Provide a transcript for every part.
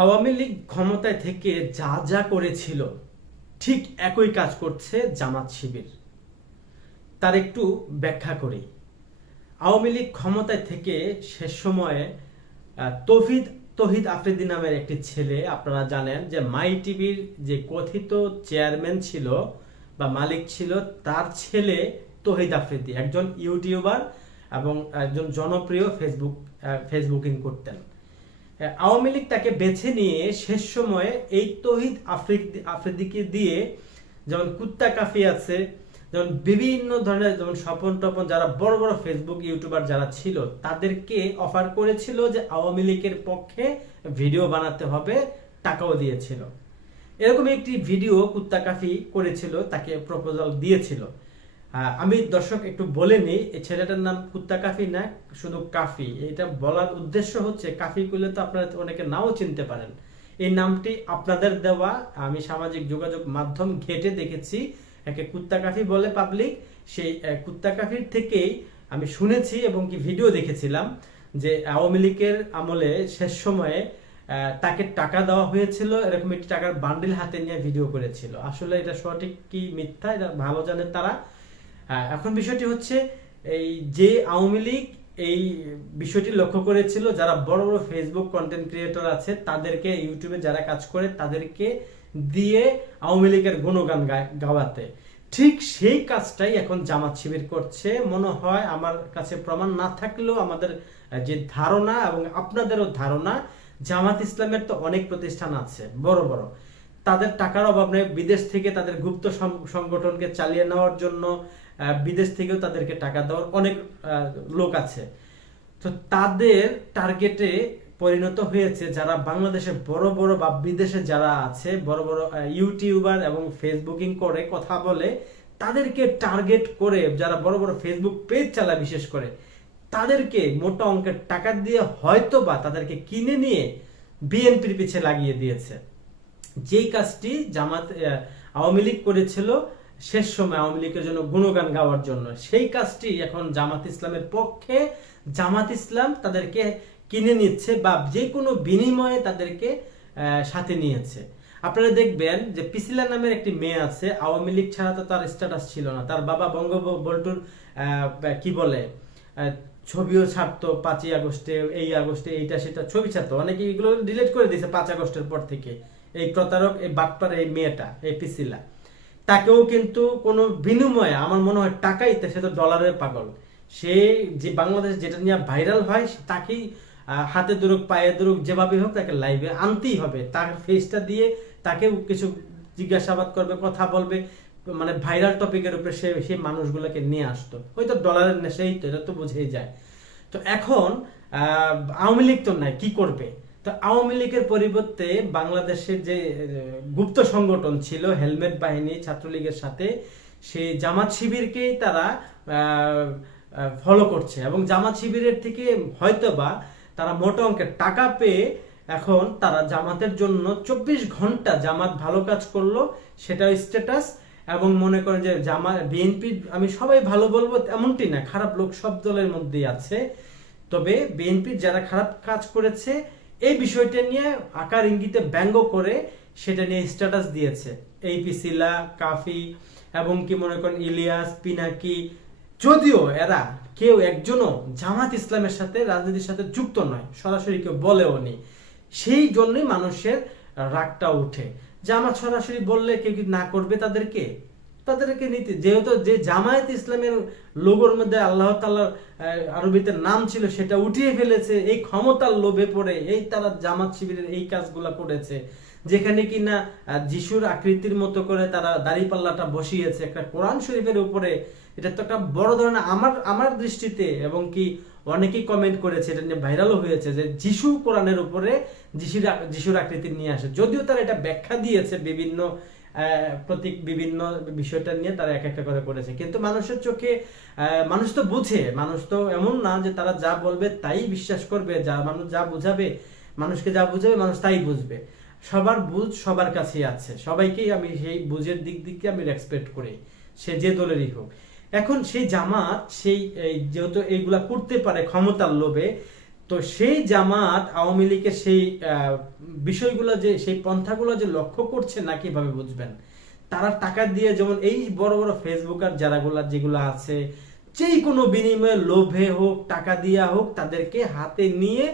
আওয়ামী লীগ ক্ষমতায় থেকে যা যা করেছিল ঠিক একই কাজ করছে জামাত শিবির। তার একটু ব্যাখ্যা করি। আওয়ামী লীগ ক্ষমতায় থেকে শেষ সময়ে তৌহিদ তৌহিদ আফ্রিদি নামের একটি ছেলে, আপনারা জানেন যে মাই টিভির যে কথিত চেয়ারম্যান ছিল বা মালিক ছিল, তার ছেলে তৌহিদ আফ্রিদি একজন ইউটিউবার এবং একজন জনপ্রিয় ফেসবুকিং করতেন। আওয়ামী লীগ তাকে বেছে নিয়ে শেষ সময়ে এই তৌহিদ আফ্রিদিকে দিয়ে, যেমন কুত্তা কাফি আছে, যেমন বিভিন্ন ধরনের, যেমন স্বপন টপন, যারা বড় বড় ফেসবুক ইউটিউবার যারা ছিল, তাদেরকে অফার করেছিল যে আওয়ামী লীগের পক্ষে ভিডিও বানাতে হবে, টাকাও দিয়েছিল। এরকম একটি ভিডিও কুত্তা কাফি করেছিল, তাকে প্রপোজাল দিয়েছিল। আমি দর্শক একটু বলে নিই, এই ছেলেটার নাম কুত্তা কাফি না, শুধু কাফি। এটা বলার উদ্দেশ্য হচ্ছে, কাফি করলে তো আপনারা অনেকে নাও চিনতে পারেন। এই নামটি আপনাদের দেওয়া, আমি সামাজিক যোগাযোগ মাধ্যম ঘেটে দেখেছি একে কুত্তা কাফি বলে পাবলিক। সেই কুত্তা কাফির থেকেই আমি শুনেছি এবং কি ভিডিও দেখেছিলাম যে আওয়ামী লীগের আমলে শেষ সময়ে তাকে টাকা দেওয়া হয়েছিল, এরকম একটি টাকার বান্ডিল হাতে নিয়ে ভিডিও করেছিল। আসলে এটা সঠিক কি মিথ্যা এটা ভালো জানে তারা। এখন বিষয়টি হচ্ছে, এই যে আওয়ামী লীগ এই বিষয়টি লক্ষ্য করেছিল, যারা বড় বড় ফেসবুক কন্টেন্ট ক্রিয়েটর আছে, তাদেরকে, ইউটিউবে যারা কাজ করে তাদেরকে দিয়ে আওয়ামী লীগের গুণগান গাওয়াতে, ঠিক সেই কাজটাই এখন জামাত শিবির করছে। মনে হয়, আমার কাছে প্রমাণ না থাকলেও আমাদের যে ধারণা এবং আপনাদেরও ধারণা, জামাত ইসলামের তো অনেক প্রতিষ্ঠান আছে বড় বড়, তাদের টাকার অভাব নেই। বিদেশ থেকে তাদের গুপ্ত সংগঠনকে চালিয়ে নেওয়ার জন্য বিদেশ থেকেও তাদেরকে টাকা দেওয়ার অনেক লোক আছে। তো তাদের টার্গেটে পরিণত হয়েছে যারা বাংলাদেশে বড় বড় বা বিদেশে যারা আছে বড় বড় ইউটিউবার এবং ফেসবুকিং করে কথা বলে, তাদেরকে টার্গেট করে, যারা বড় বড় ফেসবুক পেজ চালায় বিশেষ করে, তাদেরকে মোটা অঙ্কের টাকা দিয়ে হয়তো বা তাদেরকে কিনে নিয়ে বিএনপির পিছে লাগিয়ে দিয়েছে। যেই কাজটি আওয়ামী লীগ করেছিল শেষ সময় আওয়ামী লীগের জন্য গুণগান গাওয়ার জন্য, সেই কাজটি এখন জামাত ইসলামের পক্ষে, জামাত ইসলাম তাদেরকে কিনে নিচ্ছে বা যে কোনো বিনিময়ে তাদেরকে সাথে নিয়েছে। আপনারা দেখবেন যে পিসিলা নামের একটি মেয়ে আছে, আওয়ামী লীগ ছাড়া তো তার স্ট্যাটাস ছিল না। তার বাবা বঙ্গবন্ধুর কি বলে ছবিও ছাড়তো, 5ই আগস্টে, এই আগস্টে, এইটা সেটা ছবি ছাড়তো। অনেকে এগুলো ডিলিট করে দিয়েছে 5 আগস্টের পর থেকে। এই প্রতারক, এই বাটপার, এই মেয়েটা, এই পিসিলা, তাকেও কিন্তু কোনো বিনিময়ে, আমার মনে হয় টাকাই, সে তো ডলারের পাগল। সে যে বাংলাদেশ যেটা নিয়ে ভাইরাল হয়, তাকেই হাতে ধরুক পায়ে ধরুক যেভাবে হোক তাকে লাইভে আনতেই হবে। তার ফেসটা দিয়ে তাকেও কিছু জিজ্ঞাসাবাদ করবে, কথা বলবে, মানে ভাইরাল টপিকের উপরে সেই মানুষগুলোকে নিয়ে আসতো। হয়তো ডলারের নেশাই তো, এটা তো বুঝেই যায়। তো এখন আওয়ামী লীগ তো নাই, কি করবে? তো আওয়ামী লীগের পরিবর্তে বাংলাদেশের যে গুপ্ত সংগঠন ছিল হেলমেট বাহিনী ছাত্রলীগের সাথে, সেই জামাত শিবিরকেই তারা ফলো করছে এবং জামাত শিবিরের থেকে হয়তোবা তারা মোটা অঙ্কের টাকা পেয়ে এখন তারা জামাতের জন্য 24 ঘন্টা জামাত ভালো কাজ করলো সেটা স্ট্যাটাস, এবং মনে করেন যে জামাত বিএনপি, আমি সবাই ভালো বলবো এমনটি না, খারাপ লোক সব দলের মধ্যেই আছে। তবে বিএনপির যারা খারাপ কাজ করেছে এই বিষয়টা নিয়ে আকার ইঙ্গিতে ব্যঙ্গ করে সেটা নিয়ে স্ট্যাটাস দিয়েছে এই পিসিলা, কাফি এবং কি মনে করেন ইলিয়াস, পিনাকি, যদিও এরা কেউ একজনও জামাত ইসলামের সাথে, রাজনীতির সাথে যুক্ত নয়, সরাসরি কেউ বলেও নি। সেই জন্যই মানুষের রাগটা উঠে। জামাত সরাসরি বললে কেউ কি না করবে তাদেরকে নিতে, যেহেতু যে জামায়াত ইসলামের লোগোর মধ্যে আল্লাহ তাআলার আরবিতে নাম ছিল সেটা উঠিয়ে ফেলেছে, এই ক্ষমতার লোভে পড়ে এই তারা জামাত শিবিরের এই কাজগুলা করেছে, যেখানে কিনা যিশুর আকৃতির মতো করে তারা দাড়িপাল্লাটা বসিয়েছে একটা কোরআন শরীফের উপরে। এটা তো একটা বড় ধরনের, আমার দৃষ্টিতে, এবং কি অনেকেই কমেন্ট করেছে, এটা নিয়ে ভাইরালও হয়েছে, যে যিশু কোরআনের উপরে যিশুর আকৃতি নিয়ে আসে। যদিও তারা এটা ব্যাখ্যা দিয়েছে বিভিন্ন প্রতীক, বিভিন্ন বিষয়টা নিয়ে তারা এক একটা করে করেছে, কিন্তু মানুষের চোখে মানুষ তো বুঝে, মানুষ তো এমন না যে তারা যা বলবে তাই বিশ্বাস করবে, মানুষ যা বুঝাবে, মানুষকে যা বুঝাবে মানুষ তাই বুঝবে। সবার বুঝ সবার কাছেই আছে, সবাইকেই আমি সেই বুঝের দিক দিকে আমি রেসপেক্ট করি, সে যে দলেরই হোক। এখন সেই জামাত, সেই যেহেতু এইগুলা করতে পারে ক্ষমতার লোভে, তো সেই জামাত আওয়ামী লীগের সেই বিষয়গুলো যে সেই পন্থাগুলো যে লক্ষ্য করছে না কিভাবে বুঝবেন? তারা টাকা দিয়ে, যেমন এই বড় বড় ফেসবুকার যেগুলো আছে, যেই কোনো বিনিময়ে লোভে হোক, টাকা দিয়া হোক, তাদেরকে হাতে নিয়ে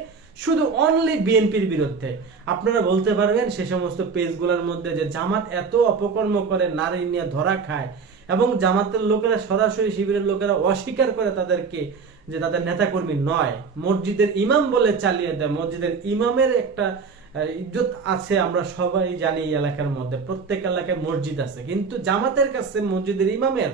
শুধু অনলি বিএনপির বিরুদ্ধে। আপনারা বলতে পারবেন সে সমস্ত পেজগুলোর মধ্যে যে জামাত এত অপকর্ম করে, নারী নিয়ে ধরা খায়, এবং জামাতের লোকেরা সরাসরি, শিবিরের লোকেরা অস্বীকার করে তাদেরকে যে তাদের নেতাকর্মী নয়, মসজিদের ইমাম বলে চালিয়ে দেয়। মসজিদের ইমামের একটা ইজ্জত আছে, আমরা সবাই জানি এই এলাকার মধ্যে, প্রত্যেক এলাকায় মসজিদ আছে, কিন্তু জামাতের কাছে মসজিদের ইমামের,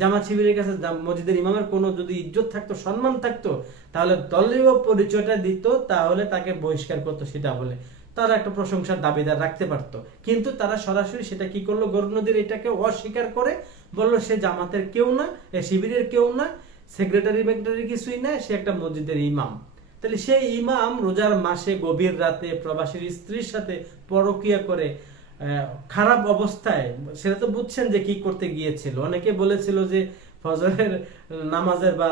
জামাত শিবিরের কাছে মসজিদের ইমামের কোনো যদি ইজ্জত থাকতো, সম্মান থাকতো, তাহলে দলীয় পরিচয়টা দিত, তাহলে তাকে বহিষ্কার করতো সেটা বলে, তারা একটা প্রশংসার দাবিদার রাখতে পারতো। কিন্তু তারা সরাসরি সেটা কি করলো, গরু নদীর এটাকে অস্বীকার করে বললো সে জামাতের কেউ না, শিবিরের কেউ না, সেক্রেটারি বেক্রেটারি কিছুই না, সে একটা মসজিদের ইমাম। তাহলে সেই ইমাম রোজার মাসে গভীর রাতে প্রবাসীর স্ত্রীর সাথে পরকিয়া করে খারাপ অবস্থায়, সেটা তো বুঝছেন যে কি করতে গিয়েছিল। অনেকে বলেছিল যে ফজরের নামাজের বা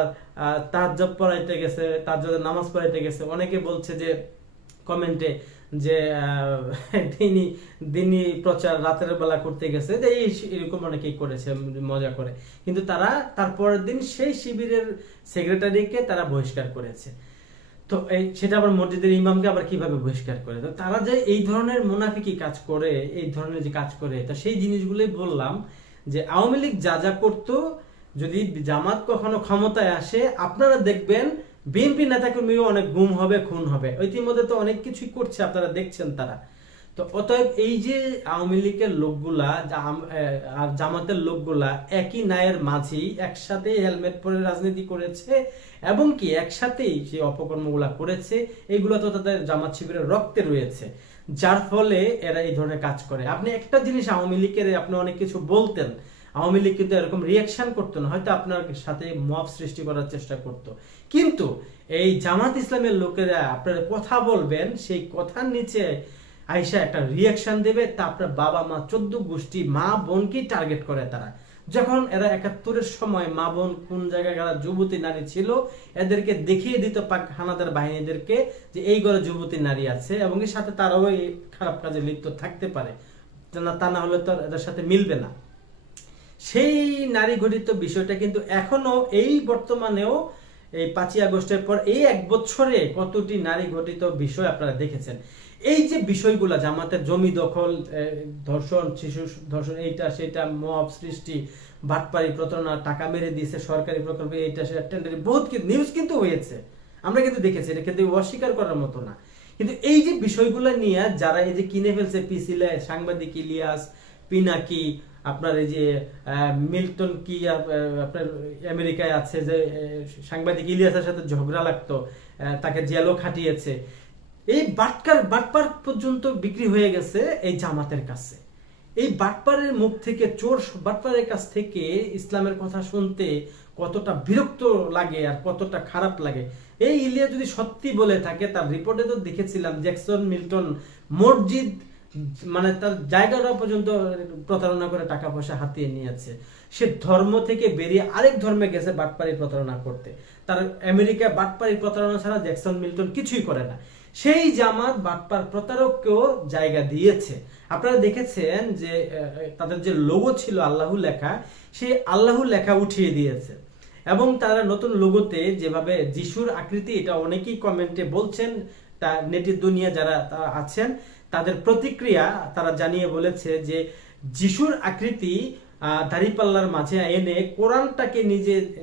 তাহাজ্জুদ পড়াইতে গেছে, তাহাজ্জুদের নামাজ পড়াইতে গেছে। অনেকে বলছে যে কমেন্টে যে দিনী প্রচার রাতের বেলা করতে গেছে, এরকম অনেকেই করেছে মজা করে। কিন্তু তারা তারপরের দিন সেই শিবিরের সেক্রেটারিকে তারা বহিষ্কার করেছে। তো সেটা আবার মসজিদের ইমামকে আবার কিভাবে বহিষ্কার করে? তো তারা যে এই ধরনের মুনাফিকি কাজ করে, এই ধরনের যে কাজ করে, তো সেই জিনিসগুলোই বললাম যে আওয়ামী লীগ যা যা করতো, যদি জামাত কখনো ক্ষমতায় আসে, আপনারা দেখবেন বিএনপি নেতাকর্মীও অনেক গুম হবে, খুন হবে। ইতিমধ্যে তো অনেক কিছুই করছে, আপনারা দেখছেন তারা। তো অতএব এই যে আওয়ামী লীগের লোকগুলা আর জামাতের লোকগুলা একই নায়ের মাঝি, একসাথে হেলমেট পরে রাজনীতি করেছে, এবং কি একসাথেই সেই অপকর্মগুলা করেছে। এগুলো তো তাদের জামাত শিবিরের রক্তে রয়েছে, যার ফলে এরা এই ধরনের কাজ করে। আপনি একটা জিনিস আওয়ামী লীগের, আপনি অনেক কিছু বলতেন, আওয়ামী লীগ কিন্তু এরকম রিয়াকশন করতো না, হয়তো আপনার সাথে মব সৃষ্টি করার চেষ্টা করতো। কিন্তু এই জামাত ইসলামের লোকেরা আপনার কথা বলবেন, সেই কথার নিচে আইসা একটা রিয়াকশন দেবে, তা আপনার বাবা মা 14 গোষ্ঠী মা বোনকেই টার্গেট করে তারা। যখন এরা 71-এর সময় মা বোন কোন জায়গায় যারা যুবতী নারী ছিল, এদেরকে দেখিয়ে দিত পাক হানাদার বাহিনীদেরকে যে এই ঘরে যুবতী নারী আছে, এবং এর সাথে তারাও এই খারাপ কাজে লিপ্ত থাকতে পারে, তা না হলে তো এদের সাথে মিলবে না। সেই নারী ঘটিত বিষয়টা কিন্তু এখনো এই বর্তমানেও, এই 5ই আগস্টের পর এই 1 বছরে কতটি নারী ঘটিত বিষয় আপনারা দেখেছেন। এই যে বিষয়গুলা, জামাতের জমি দখল, ধর্ষণ, শিশু ধর্ষণ, এইটা সেটা, মব সৃষ্টি, বাটপারি, প্রতারণা, টাকা মেরে দিয়েছে সরকারি প্রকল্পে, এইটা সেটা, টেন্ডারি, বহুত নিউজ কিন্তু হয়েছে, আমরা কিন্তু দেখেছি, এটা কিন্তু অস্বীকার করার মতো না। কিন্তু এই যে বিষয়গুলো নিয়ে যারা এই যে কিনে ফেলছে, পিসিলে সাংবাদিক ইলিয়াস, পিনাকি, আপনার এই যে মিল্টন কি আপনার আমেরিকায় আছে, যে সাংবাদিক ইলিয়াসের সাথে ঝগড়া লাগতো, তাকে জেলও খাটিয়েছে, এই বাটপার পর্যন্ত বিক্রি হয়ে গেছে এই জামাতের কাছে। এই বাটপারের মুখ থেকে, চোর বাটপারের কাছ থেকে ইসলামের কথা শুনতে কতটা বিরক্ত লাগে আর কতটা খারাপ লাগে। এই ইলিয়াস যদি সত্যি বলে থাকে, তার রিপোর্টে তো দেখেছিলাম জ্যাকসন মিল্টন মসজিদ, মানে তার জায়গাটা পর্যন্ত প্রতারণা করে টাকা পয়সা হাতিয়ে নিয়েছে। সে ধর্ম থেকে বেরিয়ে আরেক ধর্মে গেছে বাটপারি প্রতারণা করতে। তার আমেরিকা বাটপারি প্রতারণা ছাড়া জ্যাকসন মিল্টন কিছুই করে না। সেই জামাত বাটপার প্রতারককেও জায়গা দিয়েছে। আপনারা দেখেছেন যে তাদের যে লোগো ছিল আল্লাহু লেখা, সেই আল্লাহু লেখা উঠিয়ে দিয়েছে, এবং তারা নতুন লোগোতে যেভাবে যিশুর আকৃতি, এটা অনেকেই কমেন্টে বলছেন, তা নেটের দুনিয়া যারা আছেন তাদের প্রতিক্রিয়া তারা জানিয়ে বলেছে যে যিশুর আকৃতি দাড়িপাল্লার মাঝে এনে কোরআনটাকে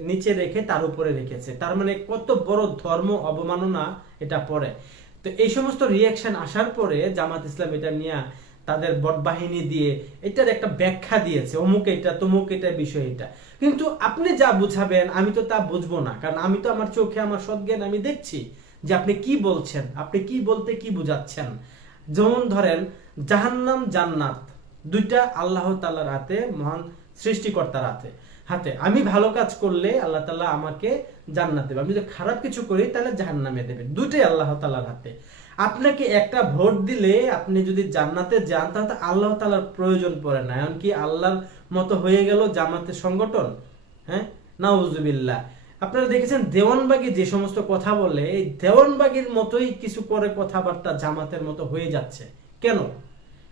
নিচে রেখে তার উপরে রেখেছে। তার মানে কত বড় ধর্ম অবমাননা এটা পড়ে। তো এই সমস্ত রিয়াকশন আসার পরে জামাত ইসলাম এটা নিয়ে তাদের বটবাহিনী দিয়ে এটার একটা ব্যাখ্যা দিয়েছে, অমুক এটা, তমুক এটা, বিষয় এটা। কিন্তু আপনি যা বুঝাবেন আমি তো তা বুঝবো না, কারণ আমি তো আমার চোখে, আমার সজ্ঞান আমি দেখছি যে আপনি কি বলছেন, আপনি কি বলতে কি বুঝাচ্ছেন। যেমন ধরেন জাহান্নাম জান্নাত দুইটা আল্লাহ তাআলার হাতে, মহান সৃষ্টিকর্তার হাতে। আমি ভালো কাজ করলে আল্লাহ তাআলা আমাকে জান্নাত দেবে, আমি যদি খারাপ কিছু করি তাহলে জাহান্নামে দেবে, দুটোই আল্লাহ তাআলার হাতে। আপনাকে একটা ভোট দিলে আপনি যদি জান্নাতে যান, তাহলে আল্লাহ তাআলার প্রয়োজন পড়ে না। এমনকি আল্লাহর মতো হয়ে গেল জামাতের সংগঠন, হ্যাঁ, নাউজুবিল্লাহ। আপনারা দেখেছেন দেওয়ানবাগি যে সমস্ত কথা বলে, এই দেওয়ানবাগির মতোই কিছু করে কথাবার্তা জামাতের মতো হয়ে যাচ্ছে কেন?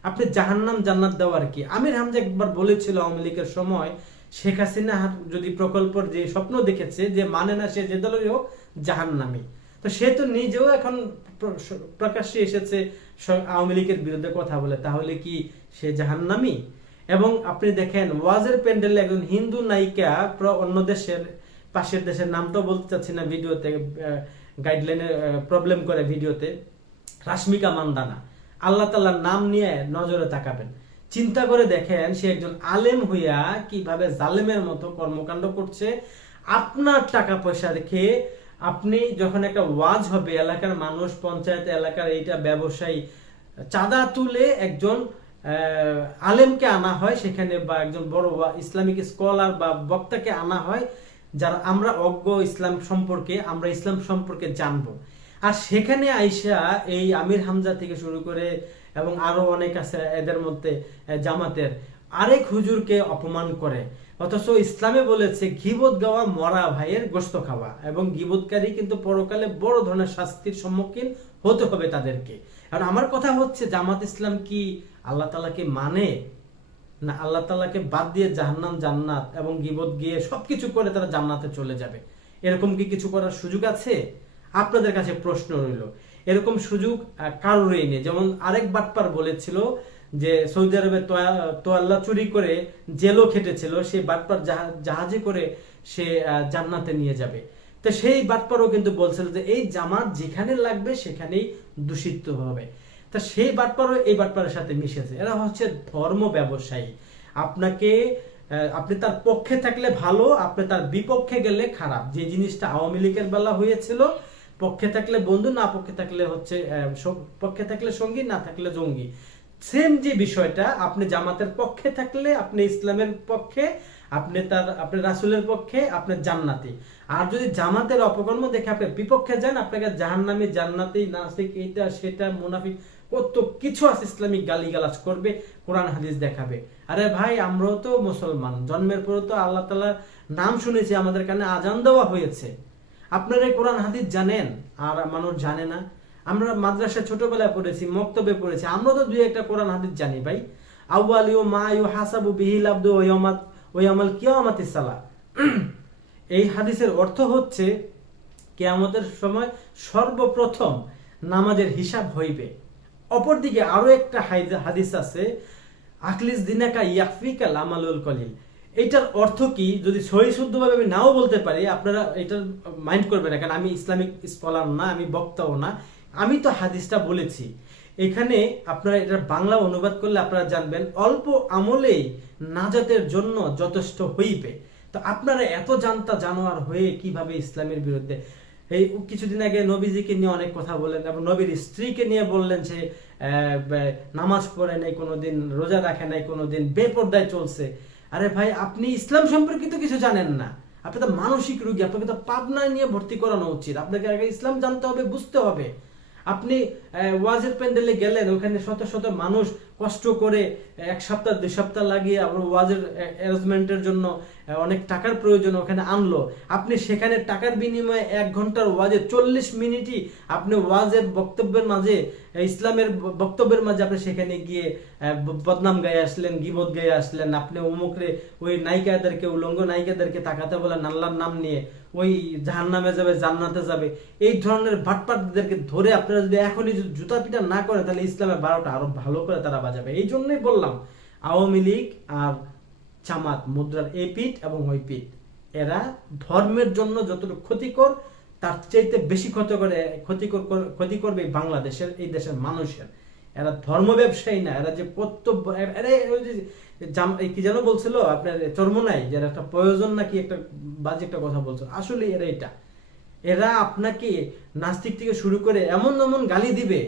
আপনি জাহান্নাম জান্নাত দেওয়ার কি? আমির হামজা একবার বলেছিল আওয়ামী লীগের সময়, শেখ হাসিনা যদি প্রকল্পের যে স্বপ্ন দেখেছে যে মানে না সে যে দলেরই হোক জাহান্নামী, তো সে তো নিজেও এখন প্রকাশ্যে এসেছে আওয়ামী লীগের বিরুদ্ধে কথা বলে, তাহলে কি সে জাহান্নামী? এবং আপনি দেখেন ওয়াজের প্যান্ডেলে একজন হিন্দু নায়িকা অন্য দেশের পাশের দেশের নামটাও বলতে চাচ্ছি না ভিডিওতে, গাইডলাইনে প্রবলেম করে ভিডিওতে, রাশ্মিকা মান্দানা, আল্লাহ তাআলার নাম নিয়ে নজরে তাকাবেন, চিন্তা করে দেখেন সে একজন আলেম হইয়া কিভাবে জালেমের মতো কর্মকাণ্ড করছে। আপনার টাকা পয়সা রেখে আপনি যখন একটা ওয়াজ হবে, এলাকার মানুষ, পঞ্চায়েত এলাকার এইটা ব্যবসায়ী চাঁদা তুলে একজন আলেমকে আনা হয় সেখানে, বা একজন বড় ইসলামিক স্কলার বা বক্তাকে আনা হয়, যারা আমরা অজ্ঞ ইসলাম সম্পর্কে, আমরা ইসলাম সম্পর্কে জানবো। আর সেখানে আইসা এই আমির হামজা থেকে শুরু করে এবং আরো অনেক আছে এদের মধ্যে জামাতের আরেক হুজুরকে অপমান করে। অথচ ইসলামে বলেছে গীবত গাওয়া মরা ভাইয়ের গোশত খাওয়া, এবং গীবতকারী কিন্তু পরকালে বড় ধরনের শাস্তির সম্মুখীন হতে হবে তাদেরকে। আর আমার কথা হচ্ছে জামাত ইসলাম কি আল্লাহ তাআলাকে মানে না আল্লাহ তাআলাকে বাদ দিয়ে জাহান্নাম জান্নাত এবং গীবত গিয়ে সবকিছু করে তারা জান্নাতে চলে যাবে? এরকম কি কিছু করার সুযোগ আছে? আপনাদের কাছে প্রশ্ন রইল, এরকম সুযোগ কারোরই নেই। যেমন আরেক বাটপার বলেছিল যে সৌদি আরবে তোয়াল্লা চুরি করে জেলও খেটেছিল, সেই বাটপার জাহাজে করে সে জান্নাতে নিয়ে যাবে। তো সেই বাটপারও কিন্তু বলছিল যে এই জামাত যেখানে লাগবে সেখানেই দূষিত হবে। তা সেই বাটপারও এই বাটপারের সাথে মিশেছে। এরা হচ্ছে ধর্ম ব্যবসায়ী। আপনি তার পক্ষে থাকলে ভালো, আপনি তার বিপক্ষে গেলে খারাপ। যে জিনিসটা আওয়ামী লীগের বেলা হয়েছিল, পক্ষে থাকলে বন্ধু, না পক্ষে থাকলে হচ্ছে পক্ষে থাকলে সঙ্গী, না থাকলে জঙ্গি। সেম যে বিষয়টা, আপনি জামাতের পক্ষে থাকলে আপনি ইসলামের পক্ষে, আপনি রাসূলের পক্ষে, আপনি জান্নাতি। আর যদি জামাতের অপকর্ম দেখে আপনি বিপক্ষে যান, আপনাকে জাহান্নামী, জান্নাতি, নাসিক, এইটা সেটা, মুনাফিক, কত কিছু আছে ইসলামিক গালিগালাজ করবে, কোরআন হাদিস দেখাবে। আরে ভাই, আমরাও তো মুসলমান, জন্মের পরে তো আল্লাহ তাআলার নাম শুনেছি, আমাদের কানে আজান দেওয়া হয়েছে। আপনারা কোরআন হাদিস জানেন আর মানুষ জানে না? আমরা মাদ্রাসায় ছোটবেলায় পড়েছি, মক্তবে পড়েছি, আমরা তো দুই একটা কোরআন হাদিস জানি ভাই। আউয়ালিউ মা ইউহাসাবু বিহিল আবদু ওয়া ইয়াউমাল কিয়ামাতিস সালাহ। এই হাদিসের অর্থ হচ্ছে কিয়ামতের সময় সর্বপ্রথম নামাজের হিসাব হইবে। অপরদিকে আরো একটা হাদিস আছে, আকলিস দিনাকা ইয়াকফিকাল আমালুল কলিল। এটার অর্থ কি, যদি সহি শুদ্ধভাবে আমি নাও বলতে পারি, আপনারা এটা মাইন্ড করবেন না, কারণ আমি ইসলামিক স্কলার না, আমি বক্তাও না, আমি তো হাদিসটা বলেছি। এখানে আপনারা এটার বাংলা অনুবাদ করলে আপনারা জানবেন, অল্প আমলেই নাজাতের জন্য যথেষ্ট হইবে। তো আপনারা এত জানোয়ার হয়ে কিভাবে ইসলামের বিরুদ্ধে? এই কিছুদিন আগে নবীজিকে নিয়ে অনেক কথা বললেন, এবং নবীর স্ত্রীকে নিয়ে বললেন যে নামাজ পড়ে নাই কোনোদিন, রোজা রাখে নাই কোনোদিন, বেপরদায় চলছে। আরে ভাই, আপনি ইসলাম সম্পর্কিত কিছু জানেন না, আপনি তো মানসিক রোগী, আপনাকে তো পাবনায় নিয়ে ভর্তি করানো উচিত। আপনাকে আগে ইসলাম জানতে হবে, বুঝতে হবে। আপনি ওয়াজের প্যান্ডেলে গেলেন, ওখানে শত শত মানুষ কষ্ট করে 1 সপ্তাহ 2 সপ্তাহ লাগিয়ে আবার ওয়াজের অ্যারেঞ্জমেন্টের জন্য অনেক টাকার প্রয়োজন ওখানে আনলো। আপনি সেখানে টাকার বিনিময়ে 1 ঘন্টার ওয়াজে 40 মিনিটই আপনি ওয়াজের বক্তব্যের মাঝে, ইসলামের বক্তব্যের মাঝে আপনি সেখানে গিয়ে বদনাম গায়ে আসলেন, গীবত গায়ে আসলেন। আপনি অমুকরে, ওই নায়িকাদেরকে, উলঙ্গ নায়িকাদেরকে তাকাতে বলেন আল্লাহর নাম নিয়ে, ওই জাহান্নামে যাবে, জান্নাতে যাবে। এই ধরনের ভাটপাটদেরকে ধরে আপনারা যদি এখনই জুতা পিটা না করে, তাহলে ইসলামের 12টা আরো ভালো করে তারা বাজাবে। এই জন্যই বললাম, আওয়ামী লীগ আর জামাত মুদ্রার এই পিঠ এবং ওই পিঠ। এরা ধর্মের জন্য যতটুকু ক্ষতিকর, তার চাইতে বেশি ক্ষতি করবে বাংলাদেশের, এই দেশের মানুষের। এরা ধর্ম ব্যবসায়ী না, এরা যে কর্তব্য, কি যেন বলছিল আপনার চরমোনাই, যারা একটা প্রয়োজন নাকি একটা বাজে একটা কথা বলছিল, আসলে এরা আপনাকে নাস্তিক থেকে শুরু করে এমন এমন গালি দিবে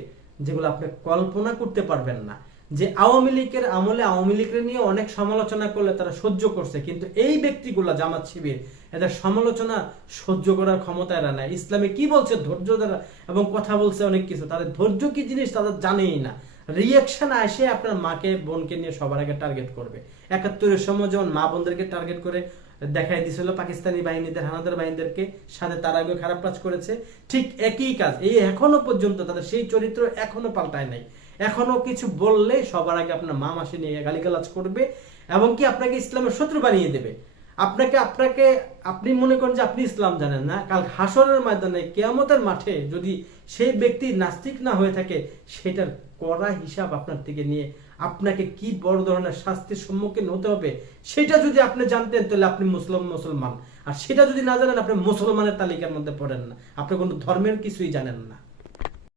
যেগুলো আপনি কল্পনা করতে পারবেন না। যে আওয়ামী লীগের আমলে আওয়ামী লীগের নিয়ে অনেক সমালোচনা করলে তারা সহ্য করছে, কিন্তু এই ব্যক্তিগুলা জামাত শিবির, এদের সমালোচনা সহ্য করার ক্ষমতা এরা নাই। ইসলামে কি বলছে ধৈর্য দ্বারা, এবং কথা বলছে অনেক কিছু, তাদের ধৈর্য কি জিনিস তাদের জানেই না। রিয়াকশন আসে আপনার মাকে বোনকে নিয়ে সবার আগে টার্গেট করবে। 71-এর সময় যেমন মা বোনদেরকে টার্গেট করে দেখাই দিছিল পাকিস্তানি বাহিনীদের, হানাদার বাহিনীদেরকে, সাথে তার আগে খারাপ কাজ করেছে, ঠিক একই কাজ এই এখনো পর্যন্ত তাদের সেই চরিত্র এখনো পাল্টায় নাই। এখনো কিছু বললে সবার আগে আপনার মা মাসি নিয়ে গালিগালাজ করবে এবং কি আপনাকে ইসলামের শত্রু বানিয়ে দেবে। আপনাকে আপনাকে আপনি মনে করেন যে আপনি ইসলাম জানেন না, কাল হাসরের ময়দানে কিয়ামতের মাঠে যদি সেই ব্যক্তি নাস্তিক না হয়ে থাকে, সেটার কড়া হিসাব আপনার থেকে নিয়ে আপনাকে কি বড় ধরনের শাস্তির সম্মুখীন হতে হবে সেটা যদি আপনি জানতেন তাহলে আপনি মুসলমান, আর সেটা যদি না জানেন আপনি মুসলমানের তালিকার মধ্যে পড়েন না, আপনি কোনো ধর্মের কিছুই জানেন না।